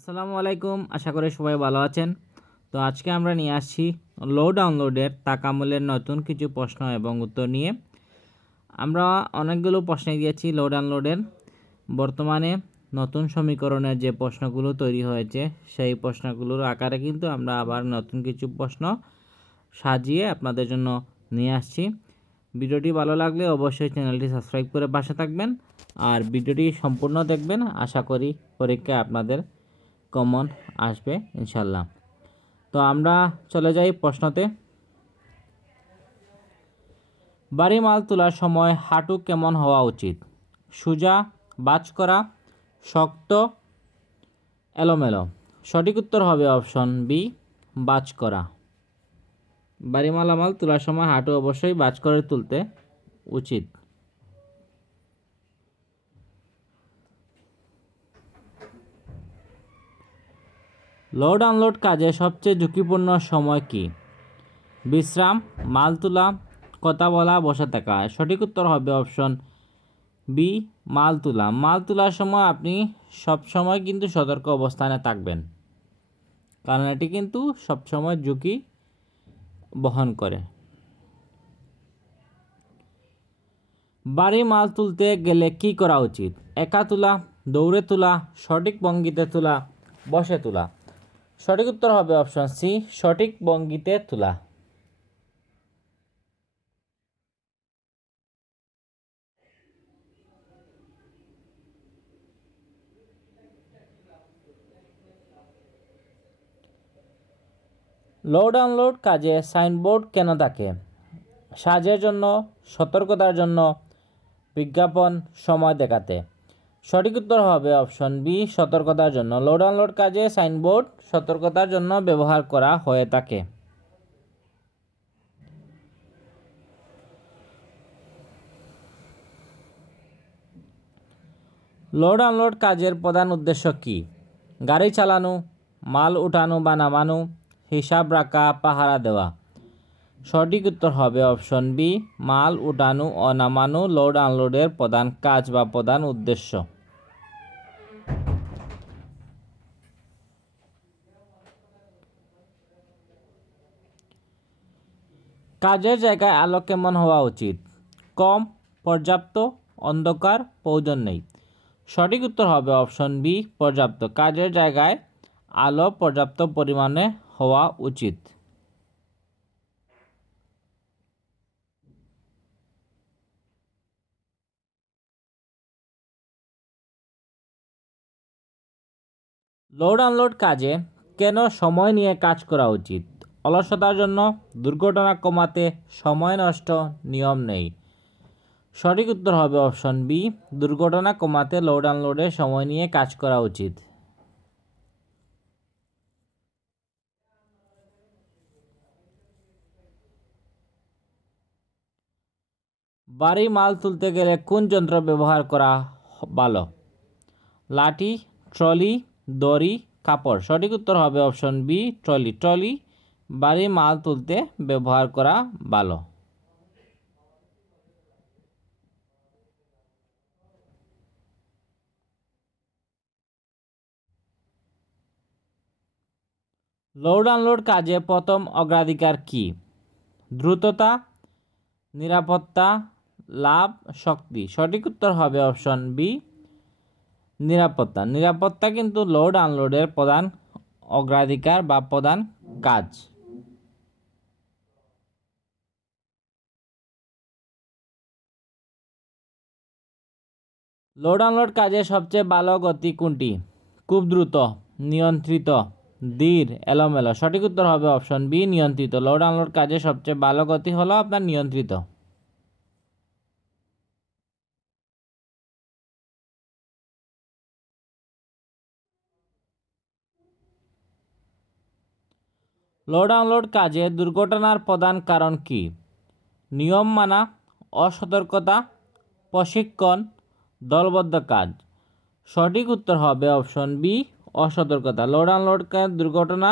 আসসালামু আলাইকুম, আশা করি সবাই ভালো আছেন। তো আজকে আমরা নিয়ে আসছি লো ডাউনলোডের তাকামূলের নতুন কিছু প্রশ্ন এবং উত্তর নিয়ে। আমরা অনেকগুলো প্রশ্ন দিয়েছি লো ডাউনলোডের। বর্তমানে নতুন সমীকরণের যে প্রশ্নগুলো তৈরি হয়েছে সেই প্রশ্নগুলোর আকারে কিন্তু আমরা আবার নতুন কিছু প্রশ্ন সাজিয়ে আপনাদের জন্য নিয়ে আসছি। ভিডিওটি ভালো লাগলে অবশ্যই চ্যানেলটি সাবস্ক্রাইব করে পাশে থাকবেন আর ভিডিওটি সম্পূর্ণ দেখবেন। আশা করি পরীক্ষায় আপনাদের কমন আসবে ইনশাল্লাহ। তো আমরা চলে যাই প্রশ্নতে। ভারী মাল তোলার সময় হাঁটু কেমন হওয়া উচিত? সোজা, বাজ করা, শক্ত, এলোমেলো। সঠিক উত্তর হবে অপশন বি, বাজ করা। ভারী মালামাল তোলার সময় হাঁটু অবশ্যই বাজ করে তুলতে উচিত। লোড আনলোড কাজে সবচেয়ে ঝুঁকিপূর্ণ সময় কি? বিশ্রাম, মাল তোলা, কথা বলা, বসে থাকা। সঠিক উত্তর হবে অপশন বি, মাল তোলা। মাল তোলার সময় আপনি সবসময় কিন্তু সতর্ক অবস্থানে থাকবেন, কারণ এটি কিন্তু সবসময় ঝুঁকি বহন করে। ভারী মাল তুলতে গেলে কি করা উচিত? একা তোলা, দৌড়ে তোলা, সঠিক ভঙ্গিতে তোলা, বসে তোলা। সঠিক উত্তর হবে অপশন সি, সঠিক ভঙ্গিতে তোলা। লোড আনলোড কাজে সাইনবোর্ড কেন থাকে? সাজের জন্য, সতর্কতার জন্য, বিজ্ঞাপন, সময় দেখাতে। সঠিক উত্তর হবে অপশন বি, সতর্কতার জন্য। লোড আনলোড কাজে সাইনবোর্ড সতর্কতার জন্য ব্যবহার করা হয়ে থাকে। লোড আনলোড কাজের প্রধান উদ্দেশ্য কি? গাড়ি চালানো, মাল উঠানো বা নামানো, হিসাব রাখা, পাহারা দেওয়া। সঠিক উত্তর হবে অপশন বি, মাল উঠানো ও নামানো লোড আনলোডের প্রধান কাজ বা প্রধান উদ্দেশ্য। কাজের জায়গায় আলো কেমন হওয়া উচিত? কম, পর্যাপ্ত, অন্ধকার, প্রয়োজন নেই। সঠিক উত্তর হবে অপশন বি, পর্যাপ্ত। কাজের জায়গায় আলো পর্যাপ্ত পরিমাণে হওয়া উচিত। লোড আনলোড কাজে কেন সময় নিয়ে কাজ করা উচিত? অলসতার জন্য, দুর্ঘটনা কমাতে, সময় নষ্ট, নিয়ম নেই। সঠিক উত্তর হবে অপশন বি, দুর্ঘটনা কমাতে লোড আনলোডে সময় নিয়ে কাজ করা উচিত। ভারী মাল তুলতে গেলে কোন যন্ত্র ব্যবহার করা ভালো? লাঠি, ট্রলি, দড়ি, কাপড়। সঠিক উত্তর হবে অপশন বি, ট্রলি। ট্রলি ভারী মাল তুলতে ব্যবহার করা ভালো। লোড আনলোড কাজে প্রথম অগ্রাধিকার কি? দ্রুততা, নিরাপত্তা, লাভ, শক্তি। সঠিক উত্তর হবে অপশন বি, নিরাপত্তা। নিরাপত্তা কিন্তু লোড আনলোডের প্রধান অগ্রাধিকার বা প্রধান কাজ। লোড আনলোড কাজে সবচেয়ে ভালো গতি কোনটি? খুব দ্রুত, নিয়ন্ত্রিত, ধীর, এলোমেলো। সঠিক উত্তর হবে অপশন বি, নিয়ন্ত্রিত। লোড আনলোড কাজে সবচেয়ে ভালো গতি হলো আপনার নিয়ন্ত্রিত। লোড আনলোড কাজে দুর্ঘটনার প্রধান কারণ কি? নিয়ম মানা, অসতর্কতা, প্রশিক্ষণ, দলবদ্ধ কাজ। সঠিক উত্তর হবে অপশন বি, অসতর্কতা। লোড আনলোড দুর্ঘটনা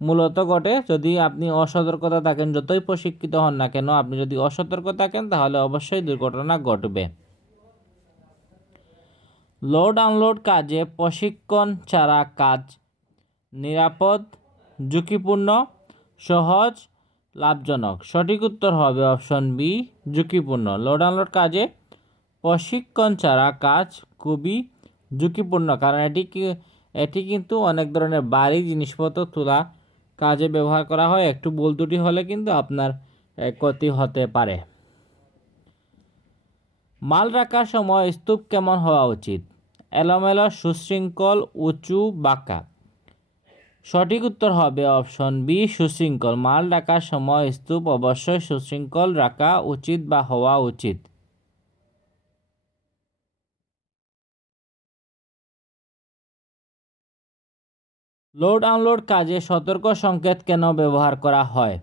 মূলত ঘটে যদি আপনি অসতর্কতা থাকেন। যতই প্রশিক্ষিত হন না কেন, আপনি যদি অসতর্ক থাকেন তাহলে অবশ্যই দুর্ঘটনা ঘটবে। লোড আনলোড কাজে প্রশিক্ষণ ছাড়া কাজ নিরাপদ, ঝুঁকিপূর্ণ, সহজ, লাভজনক। সঠিক উত্তর হবে অপশন বি, ঝুঁকিপূর্ণ। লোড আনলোড কাজে প্রশিক্ষণ ছাড়া কাজ খুবই ঝুঁকিপূর্ণ, কারণ এটি কিন্তু অনেক ধরনের ভারী জিনিসপত্র তোলা কাজে ব্যবহার করা হয়। একটু ভুল ত্রুটি হলে কিন্তু আপনার ক্ষতি হতে পারে। মাল রাখার সময় স্তূপ কেমন হওয়া উচিত? এলোমেলো, সুশৃঙ্খল, উঁচু, বাঁকা। সঠিক উত্তর হবে অপশন বি, সুশৃঙ্খল। মাল রাখার সময় স্তূপ অবশ্যই সুশৃঙ্খল রাখা উচিত বা হওয়া উচিত। লোড আনলোড কাজে সতর্ক সংকেত কেন ব্যবহার করা হয়?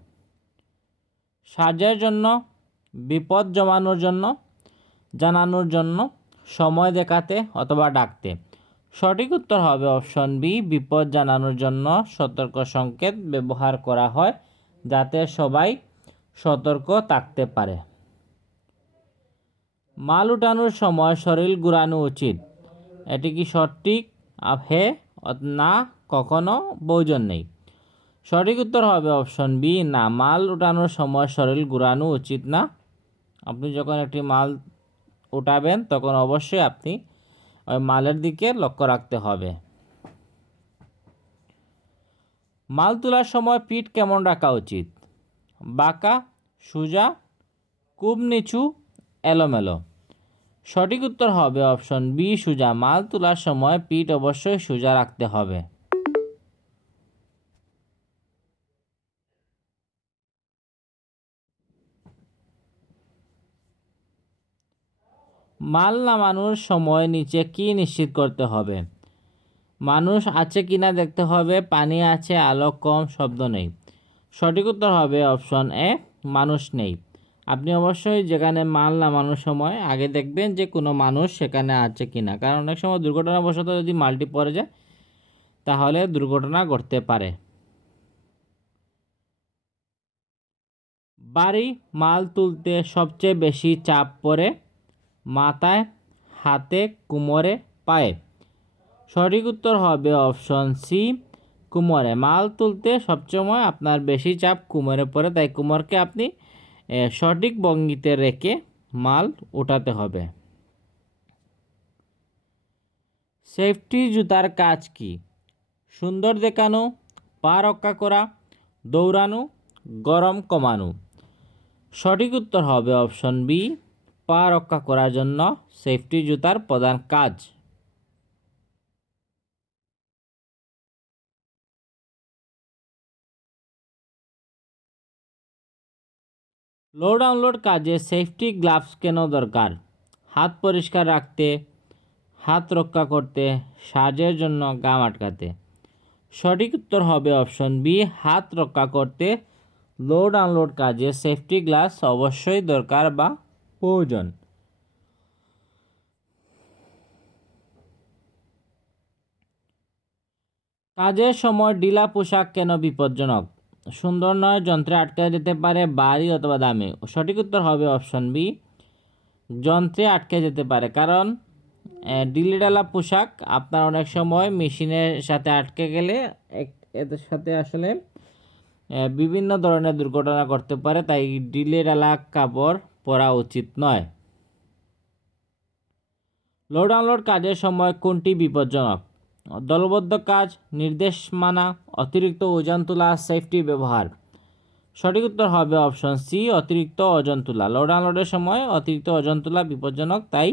সাহায্যের জন্য, বিপদ জানানোর জন্য, সময় দেখাতে অথবা ডাকতে। সঠিক উত্তর হবে অপশন বি, বিপদ জানানোর জন্য সতর্ক সংকেত ব্যবহার করা হয়, যাতে সবাই সতর্ক থাকতে পারে। মাল উঠানোর সময় শরীর ঘুরানো উচিত, এটি কি সঠিক? হ্যাঁ না, কখনো প্রয়োজন নেই। সঠিক উত্তর হবে অপশন বি, না, মাল উঠানোর সময় শরীর ঘুরানো উচিত না। আপনি যখন একটি মাল উঠাবেন তখন অবশ্যই আপনি ওই মালের দিকে লক্ষ্য রাখতে হবে। মাল তোলার সময় পিঠ কেমন রাখা উচিত? বাঁকা, সোজা, খুব নিচু, এলোমেলো। সঠিক উত্তর হবে অপশন বি, সোজা। মাল তোলার সময় পিঠ অবশ্যই সোজা রাখতে হবে। মাল নামানোর সময় নিচে কি নিশ্চিত করতে হবে? মানুষ আছে কিনা দেখতে হবে, পানি আছে, আলো কম, শব্দ নেই। সঠিক উত্তর হবে অপশন এ, মানুষ নেই। আপনি অবশ্যই যেখানে মাল নামানোর সময় আগে দেখবেন যে কোনো মানুষ সেখানে আছে কিনা, কারণ অনেক সময় দুর্ঘটনাবশত যদি মালটি পড়ে যায় তাহলে দুর্ঘটনা ঘটতে পারে। ভারী মাল তুলতে সবচেয়ে বেশি চাপ পড়ে মাথায়, হাতে, কোমরে, পায়ে। সঠিক উত্তর হবে অপশন সি, কোমরে। মাল তুলতে সবসময় আপনার বেশি চাপ কোমরে পড়ে, তাই কোমরকে আপনি সঠিক ভঙ্গিতে রেখে মাল উঠাতে হবে। সেফটি জুতার কাজ কি? সুন্দর দেখানো, পা রক্ষা করা, দৌড়ানো, গরম কমানো। সঠিক উত্তর হবে অপশন বি, পা রক্ষা করার জন্য সেফটি জুতার প্রধান কাজ। লোড আনলোড কাজে সেফটি গ্লাভস কেন দরকার? হাত পরিষ্কার রাখতে, হাত রক্ষা করতে, সাহায্যের জন্য, গাম আটকাতে। সঠিক উত্তর হবে অপশন বি, হাত রক্ষা করতে। লোড আনলোড কাজে সেফটি গ্লাভস অবশ্যই দরকার বা প্রয়োজন। কাজের সময় ঢিলা পোশাক কেন বিপজ্জনক? সুন্দর নয়, যন্ত্রে আটকে যেতে পারে, ভারী অথবা দামি। সঠিক উত্তর হবে অপশন বি, যন্ত্রে আটকে যেতে পারে, কারণ ঢিলেঢালা পোশাক আপনার অনেক সময় মেশিনের সাথে আটকে গেলে এদের সাথে আসলে বিভিন্ন ধরনের দুর্ঘটনা ঘটতে পারে, তাই ঢিলেঢালা কাপড় পরা উচিত নয়। লোড আনলোড কাজের সময় কোনটি বিপজ্জনক? দলবদ্ধ কাজ, নির্দেশ মানা, অতিরিক্ত ওজন তোলা, সেফটি ব্যবহার। সঠিক উত্তর হবে অপশন সি, অতিরিক্ত ওজন তোলা। লোড আনলোডের সময় অতিরিক্ত ওজন তোলা বিপজ্জনক, তাই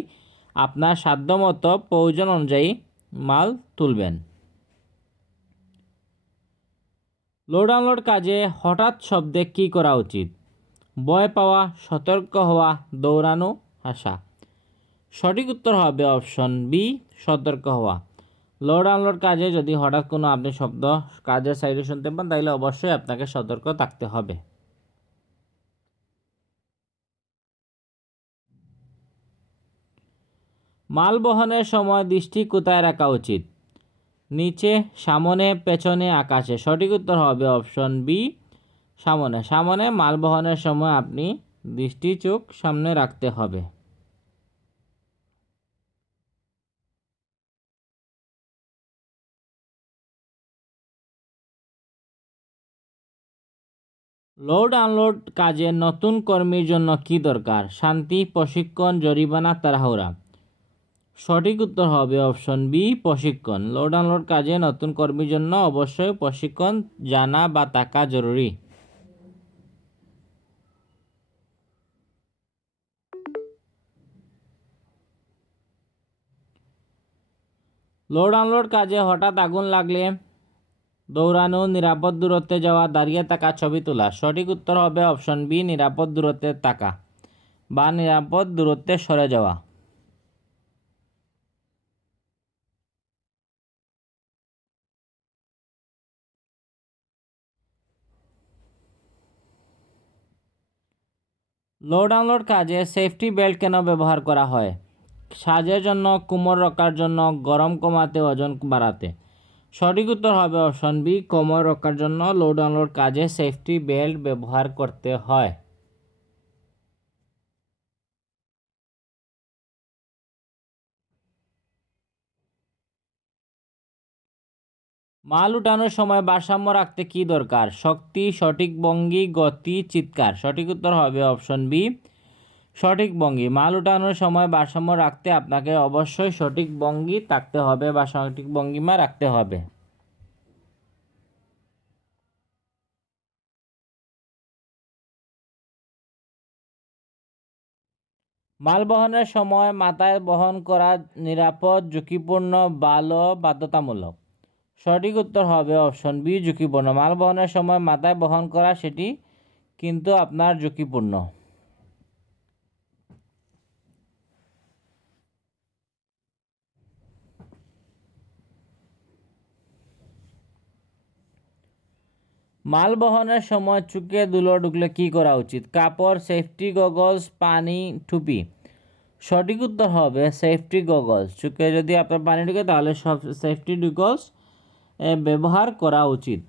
আপনার সাধ্যমতো প্রয়োজন অনুযায়ী মাল তুলবেন। লোড আনলোড কাজে হঠাৎ শব্দে কী করা উচিত? ভয় পাওয়া, সতর্ক হওয়া, দৌড়ানো, হাসা। সঠিক উত্তর হবে অপশন বি, সতর্ক হওয়া। লোড আনলোড কাজে যদি হঠাৎ কোনো আপনি শব্দ কাজের সাইডে শুনতে পান তাহলে অবশ্যই আপনাকে সতর্ক থাকতে হবে। মাল বহনের সময় দৃষ্টি কোথায় রাখা উচিত? নিচে, সামনে, পেছনে, আকাশে। সঠিক উত্তর হবে অপশন বি, সামনে। সামনে মাল বহনের সময় আপনি দৃষ্টি চোখ সামনে রাখতে হবে। লোড আনলোড কাজে নতুন কর্মীর জন্য কি দরকার? শান্তি, প্রশিক্ষণ, জরিমানা, তাড়াহুড়া। সঠিক উত্তর হবে অপশন বি, প্রশিক্ষণ। লোড আনলোড কাজে নতুন কর্মীর জন্য অবশ্যই প্রশিক্ষণ জানা বা থাকা জরুরি। লোড আনলোড কাজে হঠাৎ আগুন লাগলে দৌড়ানো, নিরাপদ দূরত্বে যাওয়া, দাঁড়িয়ে থাকা, ছবি তোলা। সঠিক উত্তর হবে অপশন বি, নিরাপদ দূরত্বে থাকা বা নিরাপদ দূরত্বে সরে যাওয়া। লোড আনলোড কাজে সেফটি বেল্ট কেন ব্যবহার করা হয়? সাজের জন্য, কোমর রক্ষার জন্য, গরম কমাতে, ওজন বাড়াতে। সঠিক উত্তর হবে অপশন বি, কোমর রক্ষার জন্য লোড আনলোড কাজে সেফটি বেল্ট ব্যবহার করতে হয়। মাল উঠানোর সময় ভারসাম্য রাখতে কি দরকার? শক্তি, সঠিক ভঙ্গি, গতি, চিৎকার। সঠিক উত্তর হবে অপশন বি, সঠিক ভঙ্গি। মাল উঠানোর সময় ভারসাম্য রাখতে আপনাকে অবশ্যই সঠিক ভঙ্গি থাকতে হবে বা সঠিক ভঙ্গিমা রাখতে হবে। মাল বহনের সময় মাথায় বহন করা নিরাপদ, ঝুঁকিপূর্ণ, ভালো, বাধ্যতামূলক। সঠিক উত্তর হবে অপশন বি, ঝুঁকিপূর্ণ। মাল বহনের সময় মাথায় বহন করা সেটি কিন্তু আপনার ঝুঁকিপূর্ণ। মাল বহনের সময় চোখে ধুলো ঢুকলে কি করা উচিত? কাপড়, সেফটি গগলস, পানি, টুপি। সঠিক উত্তর হবে সেফটি গগলস। চোখে যদি আপনার পানি ঢুকে তাহলে সব সেফটি গগলস ব্যবহার করা উচিত।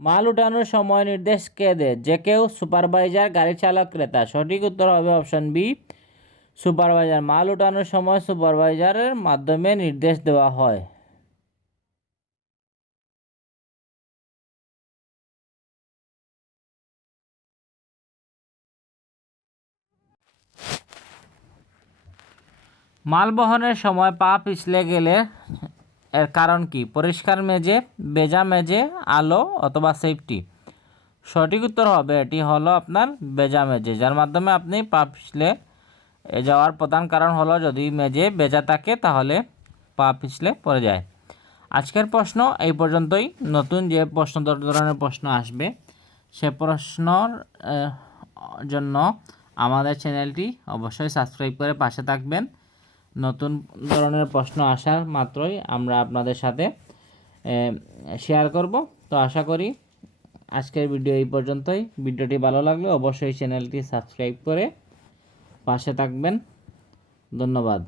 মাল উঠানোর সময় নির্দেশ কে দেয়? যে কেউ, সুপারভাইজার, গাড়ি চালক, ক্রেতা। সঠিক উত্তর হবে অপশন বি, সুপারভাইজার। মাল উঠানোর সময় সুপারভাইজারের মাধ্যমে নির্দেশ দেওয়া হয়। মাল বহনের সময় পা পিছলে গেলে এর কারণ কি? পরিষ্কার মেঝে, ভেজা মেঝে, আলো অথবা সেফটি। সঠিক উত্তর হবে এটি হলো আপনার ভেজা মেঝে, যার মাধ্যমে আপনি পা পিছলে যাওয়ার প্রধান কারণ হলো যদি মেঝে ভেজা থাকে তাহলে পা পিছলে পড়ে যায়। আজকের প্রশ্ন এই পর্যন্তই। নতুন যে ধরনের প্রশ্ন আসবে সে প্রশ্নর জন্য আমাদের চ্যানেলটি অবশ্যই সাবস্ক্রাইব করে পাশে থাকবেন। নতুন ধরনের প্রশ্ন আসার মাত্রই আমরা আপনাদের সাথে শেয়ার করব। তো আশা করি আজকের ভিডিও এই পর্যন্তই। ভিডিওটি ভালো লাগলে অবশ্যই চ্যানেলটি সাবস্ক্রাইব করে পাশে থাকবেন। ধন্যবাদ।